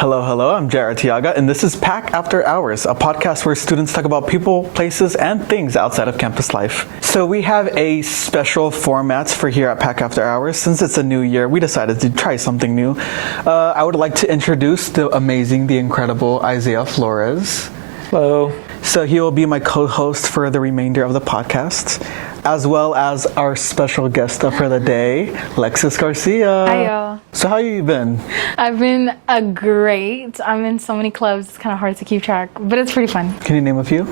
Hello, hello, I'm Jett Artiaga, and this is Pack After Hours, a podcast where students talk about people, places, and things outside of campus life. So we have a special format for here at Pack After Hours. Since it's a new year, we decided to try something new. I would like to introduce the amazing, the incredible Isaiah Flores. Hello. So he will be my co-host for the remainder of the podcast, as well as our special guest for the day, Lexus Garcia. Hi, y'all. So how you been? I've been great. I'm in so many clubs, it's kind of hard to keep track, but it's pretty fun. Can you name a few?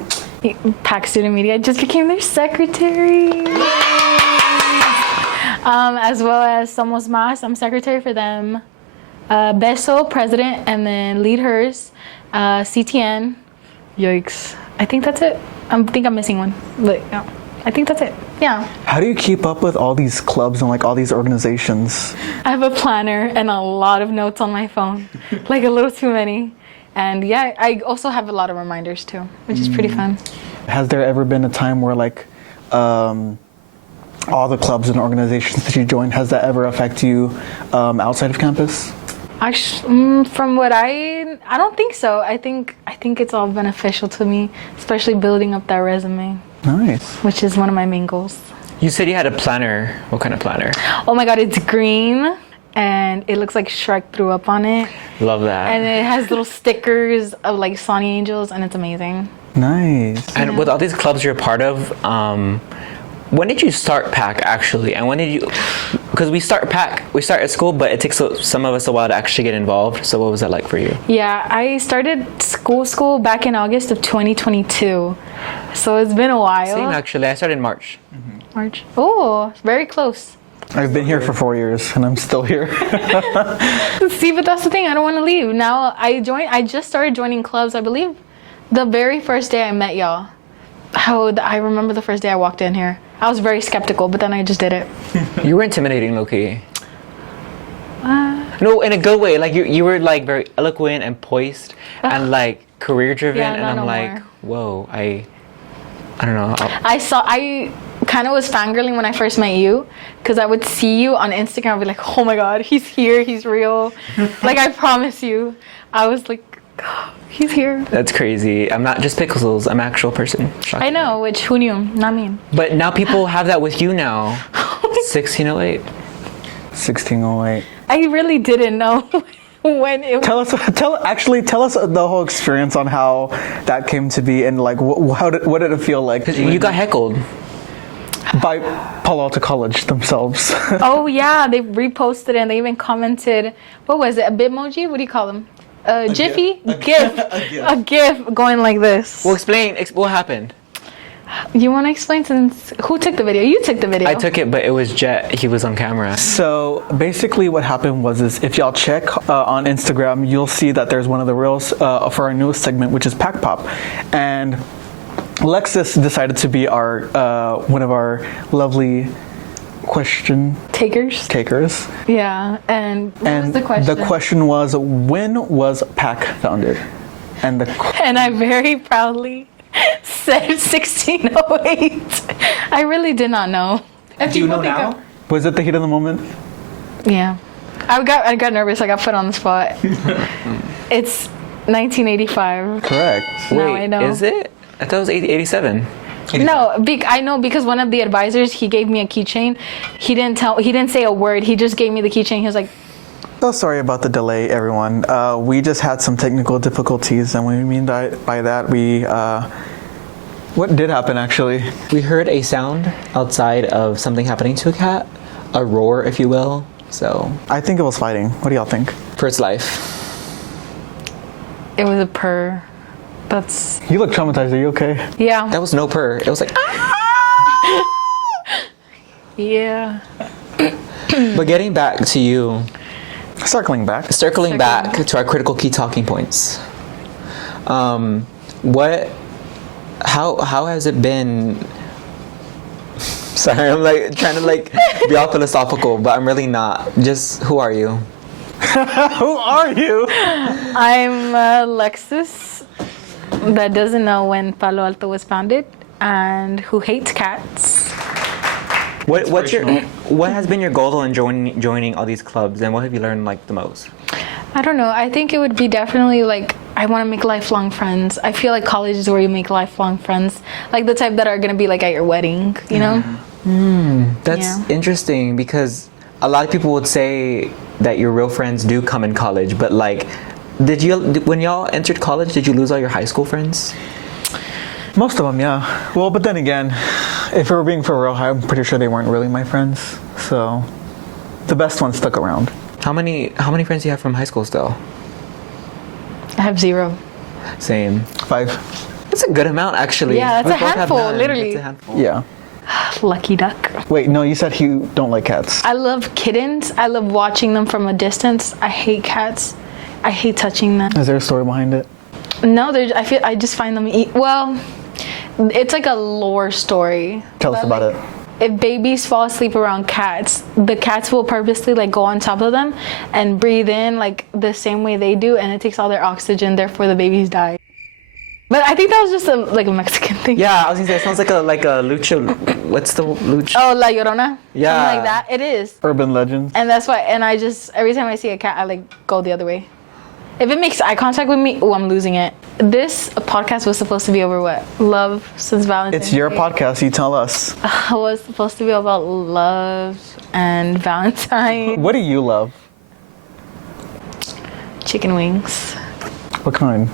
Pack Student Media, I just became their secretary. As well as Somos Mas, I'm secretary for them. Beso, president, and then lead hers. CTN. Yikes. I think that's it. I think I'm missing one, but yeah. I think that's it. Yeah. How do you keep up with all these clubs and like all these organizations? I have a planner and a lot of notes on my phone, like a little too many. And yeah, I also have a lot of reminders too, which is pretty fun. Has there ever been a time where like all the clubs and organizations that you joined, has that ever affected you outside of campus? From what I don't think so. I think it's all beneficial to me, especially building up that resume. Nice. Which is one of my main goals. You said you had a planner. What kind of planner? Oh my God, it's green and it looks like Shrek threw up on it. Love that. And it has little stickers of like Sonny Angels and it's amazing. Nice. And with all these clubs you're a part of, when did you start PAC actually? And when did you, because we start at school, but it takes some of us a while to actually get involved. So what was that like for you? Yeah, I started school back in August of 2022. So it's been a while. Same actually, I started in March. Mm-hmm. March. Oh, very close. I've been here for 4 years and I'm still here. See, but that's the thing, I don't want to leave. Now I just started joining clubs, I believe, the very first day I met y'all. I remember the first day I walked in here. I was very skeptical, but then I just did it. You were intimidating, low-key. No, in a good way. Like you were like very eloquent and poised and like career-driven, yeah, and I'm like, more. whoa, I don't know. I kind of was fangirling when I first met you, because I would see you on Instagram and be like, oh my God, he's here, he's real. Like, I promise you. I was like, oh, he's here. That's crazy. I'm not just pixels, I'm an actual person. Shocking. I know, which who knew? Not me. But now people have that with you now. 1608. 1608. I really didn't know when it Tell us the whole experience on how that came to be and like what did it feel like? You got heckled. By Palo Alto College themselves. Oh yeah, they reposted and they even commented, what was it, a Bitmoji? What do you call them? A Jiffy? A GIF going like this. Well, explain what happened. You want to explain, since who took the video? You took the video. I took it, but it was Jett. He was on camera. So basically what happened was if y'all check on Instagram, you'll see that there's one of the reels for our newest segment, which is Pack Pop. And Lexus decided to be our one of our lovely question takers. Yeah, and what was the question? The question was, when was PAC founded? And I very proudly said 1608. I really did not know. Do you know now? Was it the heat of the moment? Yeah. I got nervous. I got put on the spot. It's 1985. Correct. Now Wait, I know. is it? I thought it was 87. No, I know, because one of the advisors, he gave me a keychain. He didn't say a word. He just gave me the keychain. He was like, So sorry about the delay, everyone. We just had some technical difficulties, and what we mean by that, what did happen actually? We heard a sound outside of something happening to a cat, a roar, if you will. So I think it was fighting. What do y'all think? for its life. it was a purr. You look traumatized. Are you okay? Yeah. That was no purr. It was like. Yeah. But getting back to you. Circling back To our critical key talking points. How has it been? Sorry, I'm like trying to like be all philosophical, but I'm really not. Just who are you? Who are you? I'm Lexus, that doesn't know when Palo Alto was founded and who hates cats. What has been your goal in joining all these clubs, and what have you learned like the most? I don't know. I think it would be definitely like I want to make lifelong friends. I feel like college is where you make lifelong friends, like the type that are gonna be like at your wedding. You know? That's interesting because a lot of people would say that your real friends do come in college, but like, when y'all entered college, did you lose all your high school friends? Most of them, yeah. Well, but then again, if we were being for real, I'm pretty sure they weren't really my friends. So the best ones stuck around. How many friends do you have from high school still? I have 0. Same. 5. That's a good amount, actually. Yeah, that's We a both have handful, 9. literally. That's a handful. Yeah. Lucky duck. Wait, no, you said you don't like cats. I love kittens. I love watching them from a distance. I hate cats. I hate touching them. Is there a story behind it? No, I just find them well, it's like a lore story. Tell us about it. If babies fall asleep around cats, the cats will purposely like go on top of them and breathe in like the same way they do, and it takes all their oxygen, therefore the babies die. But I think that was just a Mexican thing. Yeah, I was gonna say it sounds like a lucha. What's the lucha? Oh, La Llorona? Yeah. Something like that. It is. Urban legends. And that's why, and I just, every time I see a cat, I like go the other way. If it makes eye contact with me, I'm losing it. This podcast was supposed to be over what? Love since Valentine's It's your Day. podcast. You tell us. It was supposed to be about love and Valentine. What do you love? Chicken wings. What kind?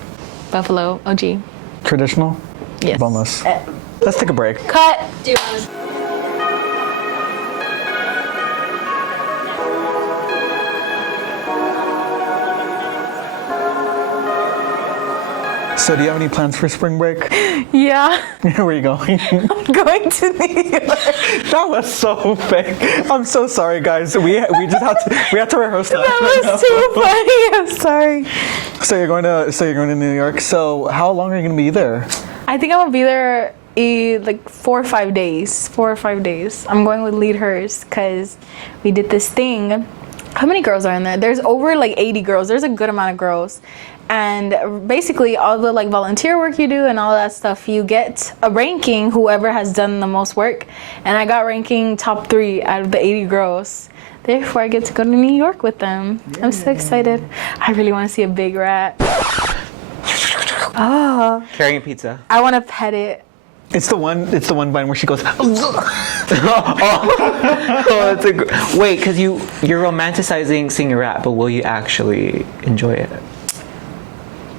Buffalo. OG. Traditional? Yes. Boneless. Let's take a break. Cut. So do you have any plans for spring break? Yeah. Where are you going? I'm going to New York. That was so fake. I'm so sorry, guys. We had to rehearse that. That was too funny. I'm sorry. So you're going to New York. So how long are you going to be there? I think I'm gonna be there like 4 or 5 days. 4 or 5 days. I'm going with Lead Hers because we did this thing. How many girls are in there? There's over like 80 girls. There's a good amount of girls. And basically all the like volunteer work you do and all that stuff, you get a ranking, whoever has done the most work. And I got ranking top 3 out of the 80 girls. Therefore I get to go to New York with them. Yay. I'm so excited. I really want to see a big rat. Oh. Carrying pizza. I want to pet it. It's the one bite where she goes. Wait, because you're romanticizing seeing a rat, but will you actually enjoy it?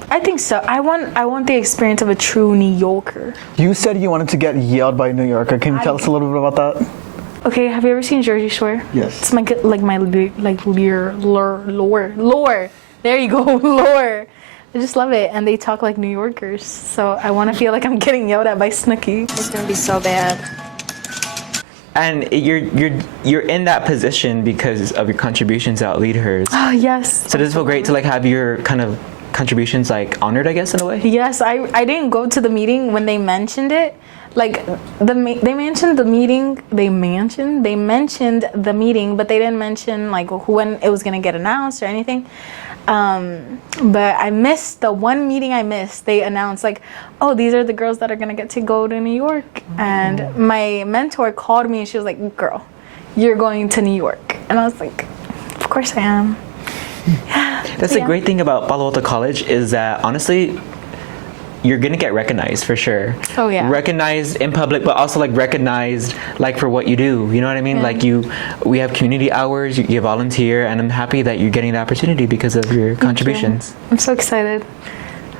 I think so. I want the experience of a true New Yorker. You said you wanted to get yelled by a New Yorker. Can you tell us a little bit about that? Okay, have you ever seen Jersey Shore? Yes. It's my lore. There you go, lore. I just love it, and they talk like New Yorkers. So I want to feel like I'm getting yelled at by Snooki. It's gonna be so bad. And you're in that position because of your contributions at Lead Hers. Oh yes. So does it feel great to like have your kind of contributions like honored, I guess, in a way? Yes, I didn't go to the meeting when they mentioned it. Like they mentioned the meeting. They mentioned the meeting, but they didn't mention like when it was gonna get announced or anything. But I missed the one meeting I missed. They announced like, oh, these are the girls that are gonna get to go to New York. And my mentor called me and she was like, girl, you're going to New York. And I was like, of course I am. Yeah. That's the great thing about Palo Alto College is that honestly, you're gonna get recognized for sure. Oh yeah. Recognized in public, but also like recognized like for what you do. You know what I mean? Yeah. Like we have community hours. You volunteer, and I'm happy that you're getting the opportunity because of your contributions. I'm so excited.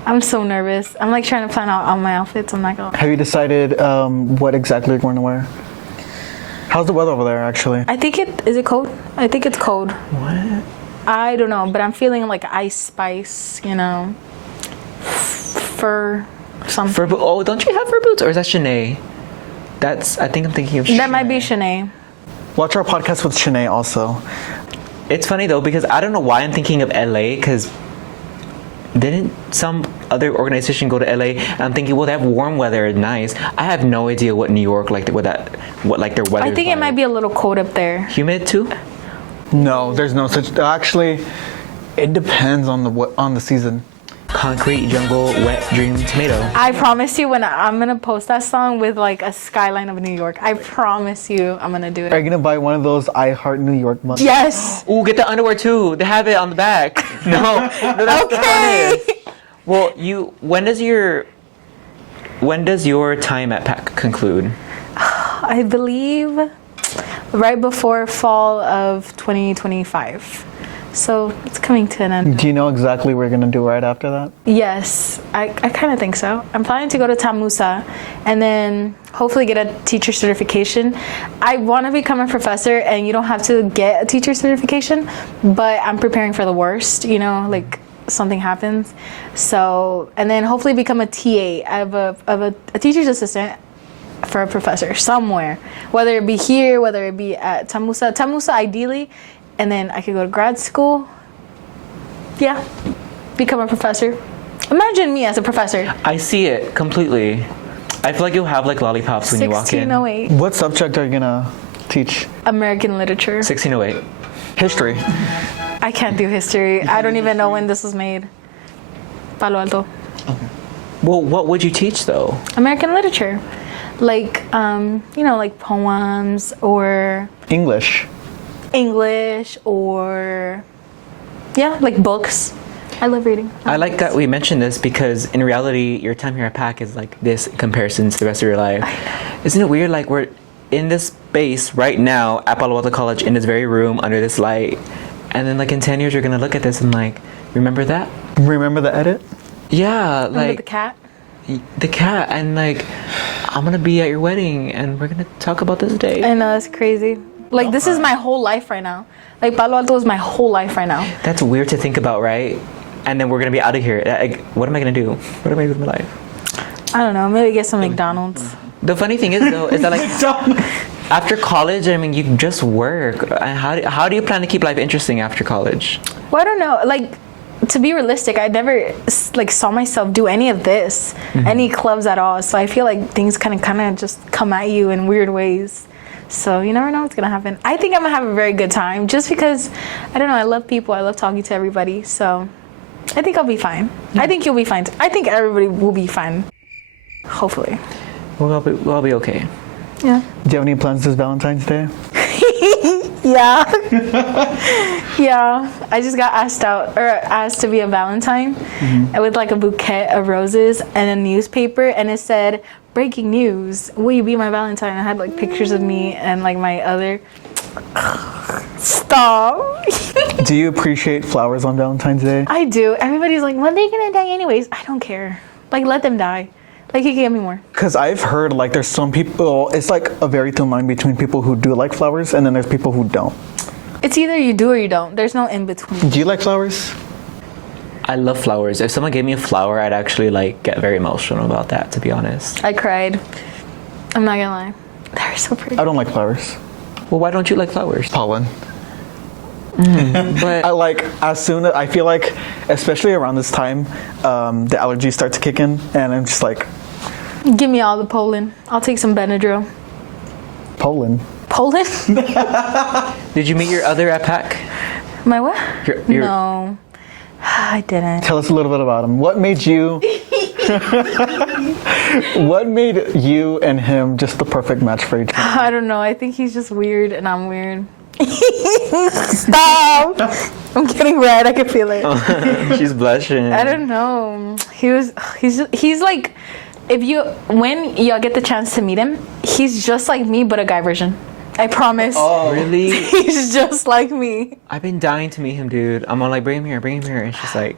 I'm so nervous. I'm like trying to plan out all my outfits. I'm not gonna. Have you decided what exactly you're going to wear? How's the weather over there, actually? I think is it cold? I think it's cold. What? I don't know, but I'm feeling like Ice Spice, you know, fur, something. Oh, don't you have fur boots, or is that Shanae? I think I'm thinking of Shanae. That might be Shanae. Watch our podcast with Shanae also. It's funny though because I don't know why I'm thinking of LA because didn't some other organization go to LA? And I'm thinking, well, they have warm weather, it's nice. I have no idea what New York what like their weather. I think it might be a little cold up there. Humid too. No, there's no such. Actually, it depends on the season. Concrete jungle, wet dream tomato. I promise you, when I'm gonna post that song with like a skyline of New York, I promise you, I'm gonna do Are it. you gonna buy one of those I Heart New York mugs? Yes. Ooh, get the underwear too. They have it on the back. No, that's Okay. Well, when does your time at PAC conclude? I believe right before fall of 2025. So it's coming to an end. Do you know exactly what you're gonna do right after that? Yes, I kind of think so. I'm planning to go to Tamusa and then hopefully get a teacher certification. I want to become a professor, and you don't have to get a teacher certification, but I'm preparing for the worst, like something happens. So, and then hopefully become a TA of a teacher's assistant for a professor somewhere, whether it be here, whether it be at Tamusa ideally, and then I could go to grad school. Yeah, become a professor. Imagine me as a professor. I see it completely. I feel like you'll have like lollipops when you walk in. 1608. What subject are you gonna teach? American literature. 1608. History. I can't do history. I don't even know when this was made. Palo Alto. Well, what would you teach though? American literature. Like, like poems or English. English or, like books. I love reading. I like that we mentioned this because in reality, your time here at PAC is like this in comparison to the rest of your life. Isn't it weird? Like we're in this space right now at Palo Alto College in this very room under this light. And then like in 10 years, you're going to look at this and like, remember that? Remember the edit? Yeah. Remember like the cat? The cat. And like, I'm going to be at your wedding and we're going to talk about this day. I know, it's crazy. Like, this is my whole life right now. Like, Palo Alto is my whole life right now. That's weird to think about, right? And then we're going to be out of here. Like, what am I going to do? What am I going to do with my life? I don't know. Maybe get some McDonald's. The funny thing is, though, is that like after college, I mean, you just work. How do you plan to keep life interesting after college? Well, I don't know. Like, to be realistic, I never like saw myself do any of this, any clubs at all. So I feel like things kind of just come at you in weird ways. So you never know what's gonna happen. I think I'm gonna have a very good time, just because I don't know. I love people. I love talking to everybody. So I think I'll be fine. I think you'll be fine. I think everybody will be fine. Hopefully. We'll be okay. Yeah. Do you have any plans this Valentine's Day? Yeah. Yeah. I just got asked to be a Valentine with like a bouquet of roses and a newspaper, and it said, "Breaking news, will you be my Valentine?" I had like pictures of me and like my other. Stop. Do you appreciate flowers on Valentine's Day? I do. Everybody's like, "When are they gonna die anyways?" I don't care. Like, let them die. Like, you can give me more. Because I've heard like there's some people, it's like a very thin line between people who do like flowers and then there's people who don't. It's either you do or you don't. There's no in between. Do you like flowers? I love flowers. If someone gave me a flower, I'd actually like get very emotional about that, to be honest. I cried. I'm not gonna lie. They're so pretty. I don't like flowers. Well, why don't you like flowers? Pollen. But I like, as soon as, I feel like, especially around this time, the allergies start to kick in and I'm just like, Give me all the pollen. I'll take some Benadryl. pollen. Pollen? did you meet your other at PAC? My what? Your- No. I didn't. Tell us a little bit about him. What made you and him just the perfect match for each other? I don't know. I think he's just weird and I'm weird. Stop! I'm getting red. I can feel it. She's blushing. I don't know. He's like, when y'all get the chance to meet him, he's just like me, but a guy version. I promise. Oh, really? He's just like me. I've been dying to meet him, dude. I'm all like, bring him here. And she's like,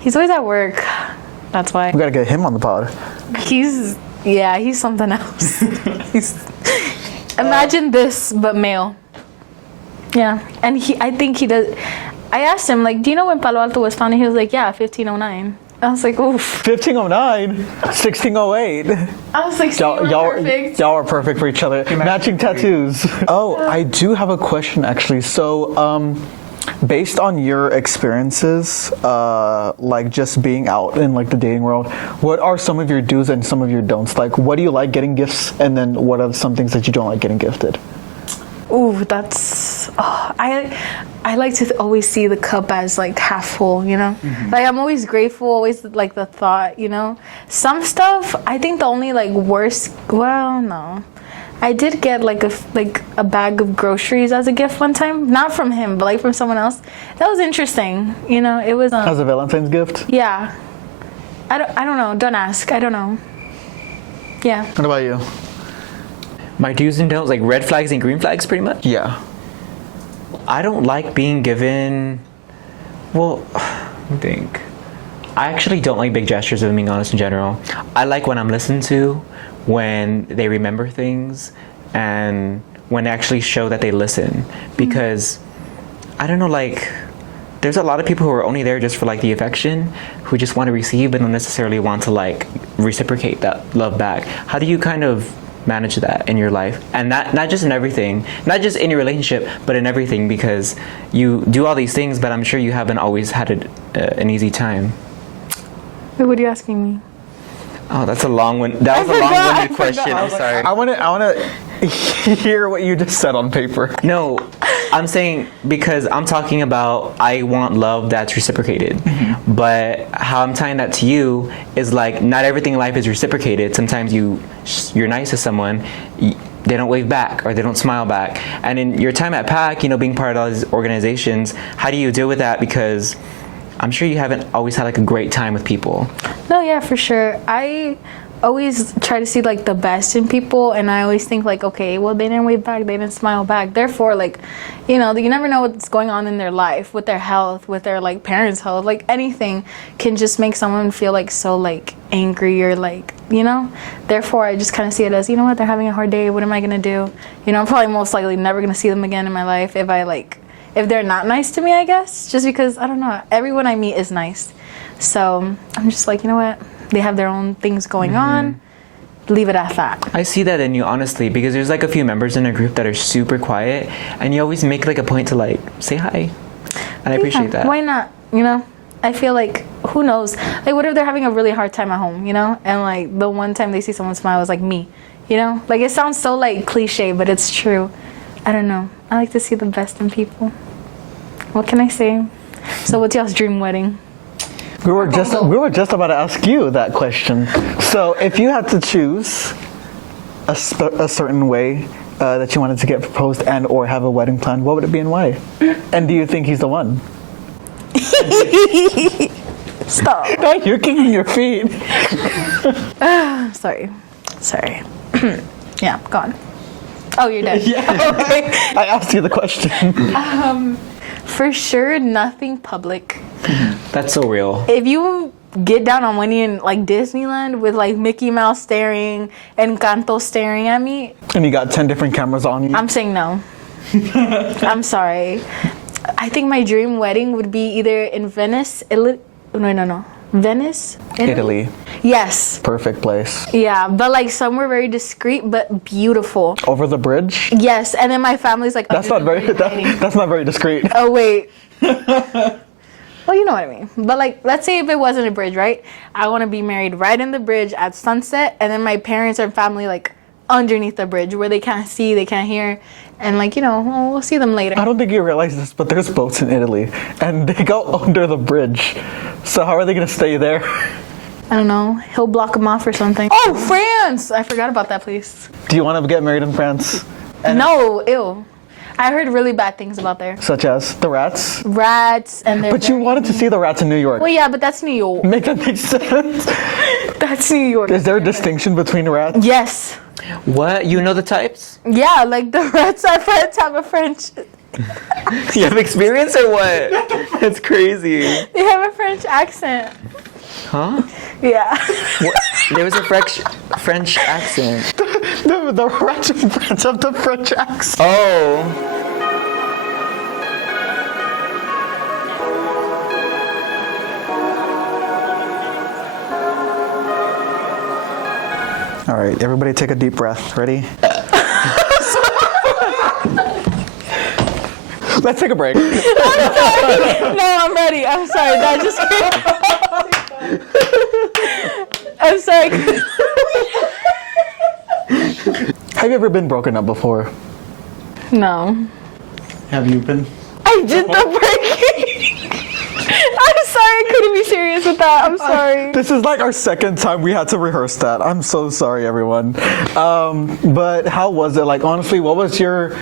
He's always at work. That's why. We gotta get him on the pod. He's something else. Imagine this, but male. Yeah, and I think he does. I asked him, like, do you know when Palo Alto was founded? He was like, yeah, 1509. I was like, oof. 1509, 1608. I was like, perfect. Y'all are perfect for each other. Matching tattoos. Oh, I do have a question actually. So, based on your experiences, like just being out in like the dating world, what are some of your do's and some of your don'ts? Like, what do you like getting gifts, and then what are some things that you don't like getting gifted? Ooh, that's guess. Oh, I like to always see the cup as like half full, you know? Like I'm always grateful, always like the thought, you know? Some stuff, I think the only like worst, well, no. I did get like a bag of groceries as a gift one time. Not from him, but like from someone else. That was interesting, you know? It was As a Valentine's gift? yeah. I don't know. Don't ask. I don't know. Yeah. What about you? My do's and don'ts, like red flags and green flags, pretty much. Yeah. I don't like being given. Well, let me think. I actually don't like big gestures, if I'm being honest, in general. I like when I'm listened to, when they remember things, and when they actually show that they listen. Because, I don't know, like, there's a lot of people who are only there just for, like, the affection, who just want to receive but don't necessarily want to, like, reciprocate that love back. How do you kind of manage that in your life? And not just in everything, not just in your relationship, but in everything, because you do all these things, but I'm sure you haven't always had an easy time. Wait, what are you asking me? Oh, that's a long one. That was a long-winded question. I'm sorry. I want to hear what you just said on paper. No, I'm saying because I'm talking about I want love that's reciprocated. But how I'm tying that to you is like not everything in life is reciprocated. Sometimes you're nice to someone, they don't wave back or they don't smile back. And in your time at PAC, you know, being part of all these organizations, how do you deal with that? Because I'm sure you haven't always had like a great time with people. No, yeah, for sure. I always try to see like the best in people, and I always think like, okay, well, they didn't wave back, they didn't smile back, therefore, like, you know, you never know what's going on in their life, with their health, with their like parents' health, like anything can just make someone feel like so like angry or like, you know, therefore I just kind of see it as, you know what, they're having a hard day, what am I gonna do? You know, I'm probably most likely never gonna see them again in my life if they're not nice to me, I guess, just because, I don't know, everyone I meet is nice. So I'm just like, you know what, they have their own things going on, leave it at that. I see that in you, honestly, because there's like a few members in a group that are super quiet, and you always make like a point to like say hi, and I appreciate that. Why not? You know, I feel like, who knows, like what if they're having a really hard time at home, you know, and like the one time they see someone smile is like me, you know, like it sounds so like cliche, but it's true. I don't know, I like to see the best in people. What can I say? So what's y'all's dream wedding? We were just about to ask you that question. So if you had to choose a certain way that you wanted to get proposed and or have a wedding plan, what would it be and why? And do you think he's the one? Stop. No, you're kicking your feet. Sorry. Yeah, gone. Oh, you're dead. Yeah. Okay. I asked you the question. For sure, nothing public. That's so real. If you get down on one knee in like Disneyland with like Mickey Mouse staring, Encanto staring at me, And you got 10 different cameras on you. I'm saying no. I'm sorry. I think my dream wedding would be either in Venice, Venice? Italy. Yes. Perfect place. Yeah, but like somewhere very discreet but beautiful. Over the bridge? Yes, and then my family's like, That's not very discreet. oh wait. Well, you know what I mean. But like, let's say if it wasn't a bridge, right? I want to be married right in the bridge at sunset, and then my parents and family like underneath the bridge where they can't see, they can't hear, and like, you know, we'll see them later. I don't think you realize this, but there's boats in Italy, and they go under the bridge. So how are they gonna stay there? I don't know. He'll block them off or something. Oh, France! I forgot about that place. Do you want to get married in France? No, ew. I heard really bad things about there. Such as the rats? Rats and they're But you wanted to see the rats in New York. Well, yeah, but that's New York. Make that make sense? That's New York. Is there a distinction between rats? Yes. What? You know the types? Yeah, like the rats I've had have a French. You have experience or what? That's crazy. They have a French accent. Huh? Yeah. What? There was a French accent. The rats in France have the French accent. Oh. All right, everybody take a deep breath. Ready? Let's take a break. No, I'm ready. I'm sorry. That just I'm sorry. Have you ever been broken up before? No. Have you been? I did the breaking. I'm sorry, I couldn't be serious with that. I'm sorry. This is like our second time we had to rehearse that. I'm so sorry, everyone. But how was it? Like, honestly, what was your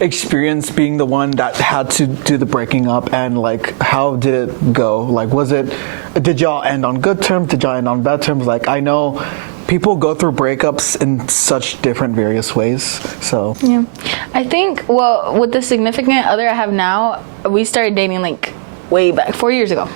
experience being the one that had to do the breaking up, and like, how did it go? Like, did y'all end on good terms? Did y'all end on bad terms? Like, I know people go through breakups in such different various ways, so. Yeah. I think, well, with the significant other I have now, we started dating like way back, 4 years ago.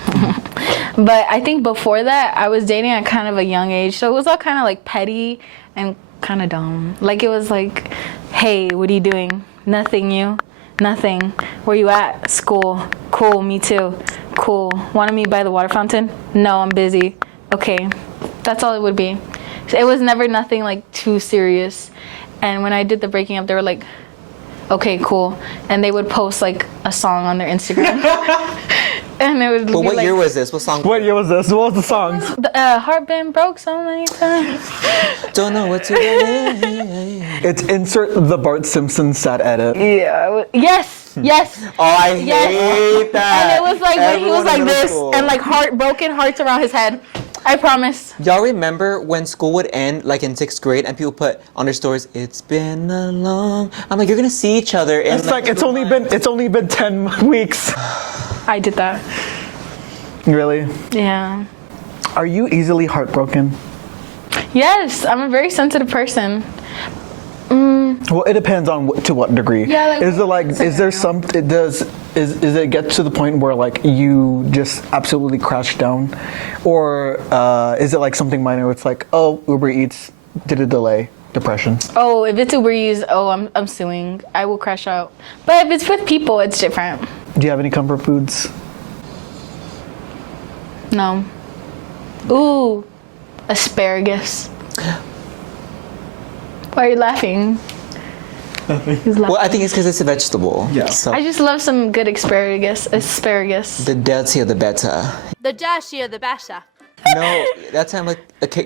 But I think before that, I was dating at kind of a young age, so it was all kind of like petty and kind of dumb. Like, it was like, hey, what are you doing? Nothing, you. Nothing. Where you at? School. Cool, me too. Cool. Want to meet by the water fountain? No, I'm busy. Okay. That's all it would be. It was never nothing like too serious. And when I did the breaking up, they were like, okay, cool. And they would post like a song on their Instagram. And it would be But what like, year was this? What song? What year was this? What was the song? Heart been broke so many times. Don't know what to do. It's insert the Bart Simpson sad edit. Yeah. Yes. Yes. Oh, I Yes. hate that. And it was like when he was Everyone like in middle this school. and like broken hearts around his head. I promise. Y'all remember when school would end, like in 6th grade, and people put on their stories, "It's been a long." I'm like, you're gonna see each other. In It's like it's only been 10 weeks. I did that. Really? Yeah. Are you easily heartbroken? Yes, I'm a very sensitive person. Well, it depends on to what degree. Yeah, like, is it like, is there some, is it get to the point where like you just absolutely crash down? Or is it like something minor where it's like, oh, Uber Eats did a delay, depression? Oh, if it's Uber Eats, I'm suing. I will crash out. But if it's with people, it's different. Do you have any comfort foods? No. Ooh, asparagus. Why are you laughing? He's laughing. Well, I think it's because it's a vegetable. Yeah. So I just love some good asparagus. the dirtier, the better. The dirtier, the better. No, that's how I'm like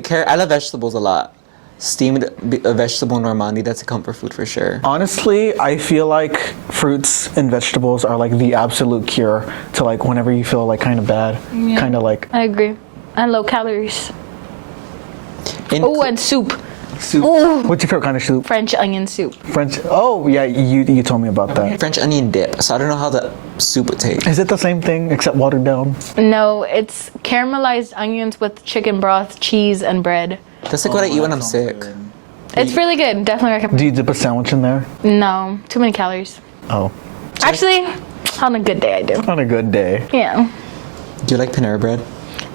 carrot. I love vegetables a lot. Steamed vegetable normandi, that's a comfort food for sure. Honestly, I feel like fruits and vegetables are like the absolute cure to like whenever you feel like kind of bad, Yeah. kind of like I agree. And low calories. In Oh, and soup. soup. Ooh. What's your favorite kind of soup? French onion soup. French. Oh yeah, you told me about that. French onion dip, so I don't know how the soup would taste. Is it the same thing except watered down? No, it's caramelized onions with chicken broth, cheese, and bread. That's like what I eat when I'm sick. It's really good. Definitely recommend. Do you dip a sandwich in there? No, too many calories. Oh, Actually, on a good day I do. on a good day. Yeah. Do you like Panera bread?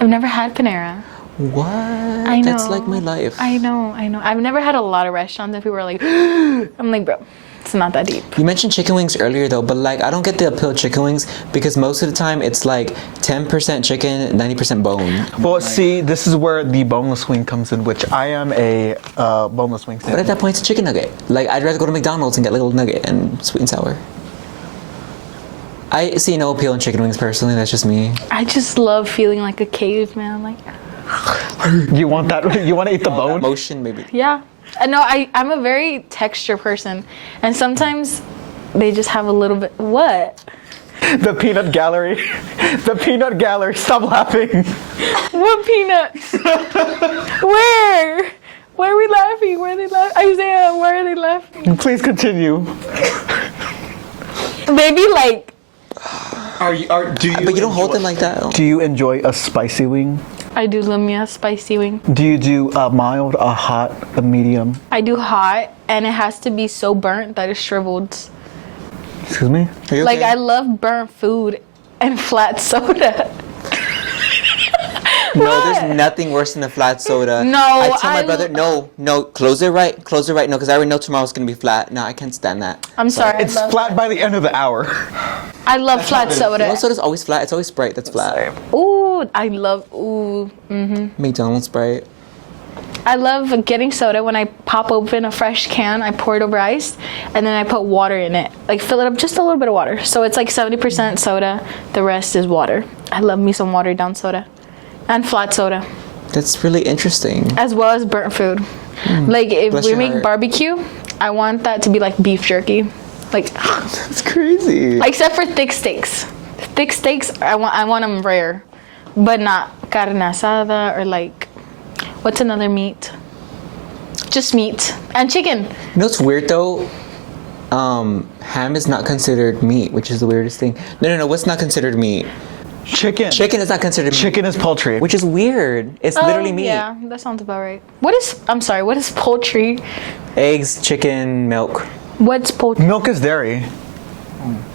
I've never had Panera. What? I know. That's like my life. I know. I've never had a lot of restaurants that people are like, I'm like, bro, it's not that deep. You mentioned chicken wings earlier though, but like I don't get the appeal of chicken wings because most of the time it's like 10% chicken, 90% bone. Well, see, this is where the boneless wing comes in, which I am a boneless wing But at fan. that point it's a chicken nugget. Like I'd rather go to McDonald's and get a little nugget and sweet and sour. I see no appeal in chicken wings personally, that's just me. I just love feeling like a caveman. Like, You want that? You want to eat the bone? Motion maybe. yeah. No, I'm a very texture person. And sometimes they just have a little bit, what? The peanut gallery. The peanut gallery. Stop laughing. What peanuts? Where? Why are we laughing? Where are they laughing? Isaiah, why are they laughing? Please continue. Maybe like, Do you? But you don't hold them like that. Do you enjoy a spicy wing? I do love me a spicy wing. Do you do a mild, a hot, a medium? I do hot, and it has to be so burnt that it's shriveled. Excuse me? Are you Like, okay? I love burnt food and flat soda. No, there's nothing worse than a flat soda. No, I tell my I brother, no, close it right, no, because I already know tomorrow's gonna be flat. No, I can't stand that. I'm sorry. It's flat by the end of the hour. I love flat soda. No soda's always flat. It's always Sprite that's flat. Ooh, I love, McDonald's Sprite. I love getting soda. When I pop open a fresh can, I pour it over ice, and then I put water in it. Like, fill it up, just a little bit of water. So it's like 70% soda, the rest is water. I love me some watered down soda. And flat soda, That's really interesting. as well as burnt food. Like, if Bless we your make heart. barbecue, I want that to be like beef jerky. Like, That's crazy. except for thick steaks. Thick steaks, I want them rare, but not carne asada or like, what's another meat? Just meat and chicken. You know what's weird though? Ham is not considered meat, which is the weirdest thing. No. What's not considered meat? Chicken. Chicken is not considered meat. Chicken is poultry. Which is weird. It's literally meat. Yeah, that sounds about right. What is poultry? Eggs, chicken, milk. What's poultry? Milk is dairy.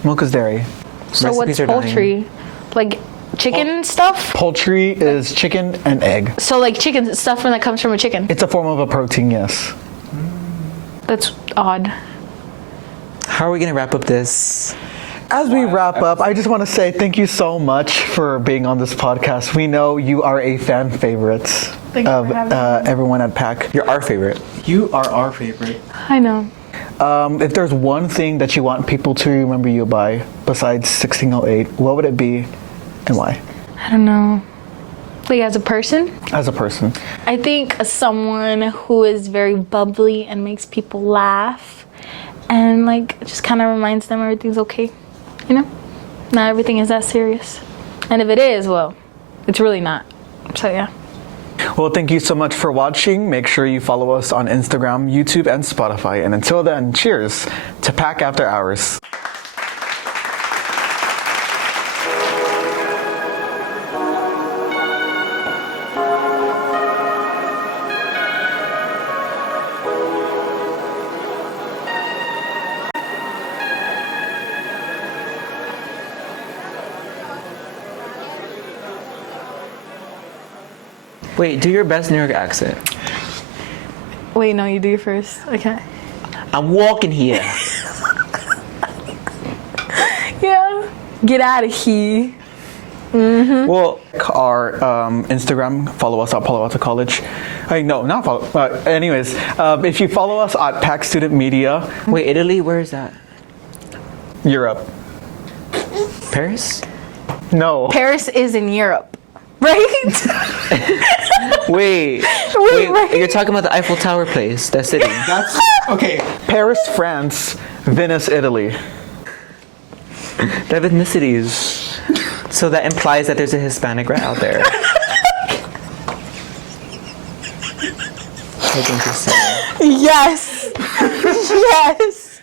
Milk is dairy. So Recipes what's are dying. poultry? Like chicken stuff? Poultry is chicken and egg. So like chicken stuff that comes from a chicken. It's a form of a protein, yes. That's odd. How are we gonna wrap up this? As we wrap up, I just want to say thank you so much for being on this podcast. We know you are a fan favorite Thank you of for having me. everyone at PAC. You're our favorite. You are our favorite. I know. If there's one thing that you want people to remember you by, besides 1608, what would it be and why? I don't know. Like as a person? As a person. I think someone who is very bubbly and makes people laugh and like just kind of reminds them everything's okay. You know? Not everything is that serious. And if it is, well, it's really not. So yeah. Well, thank you so much for watching. Make sure you follow us on Instagram, YouTube, and Spotify. And until then, cheers to PAC After Hours. Wait, do your best New York accent. Wait, no, you do first. Okay. I'm walking here. Yeah. Get out of here. Well, Our Instagram, follow us at Palo Alto College. No, not follow. Anyways, if you follow us at PAC Student Media, wait, Italy, where is that? Europe. Paris? No. Paris is in Europe. Right? Wait, right. you're talking about the Eiffel Tower place, that city. That's okay. Paris, France, Venice, Italy. They have ethnicities. So that implies that there's a Hispanic rat out there. I think it's so. Yes. Yes.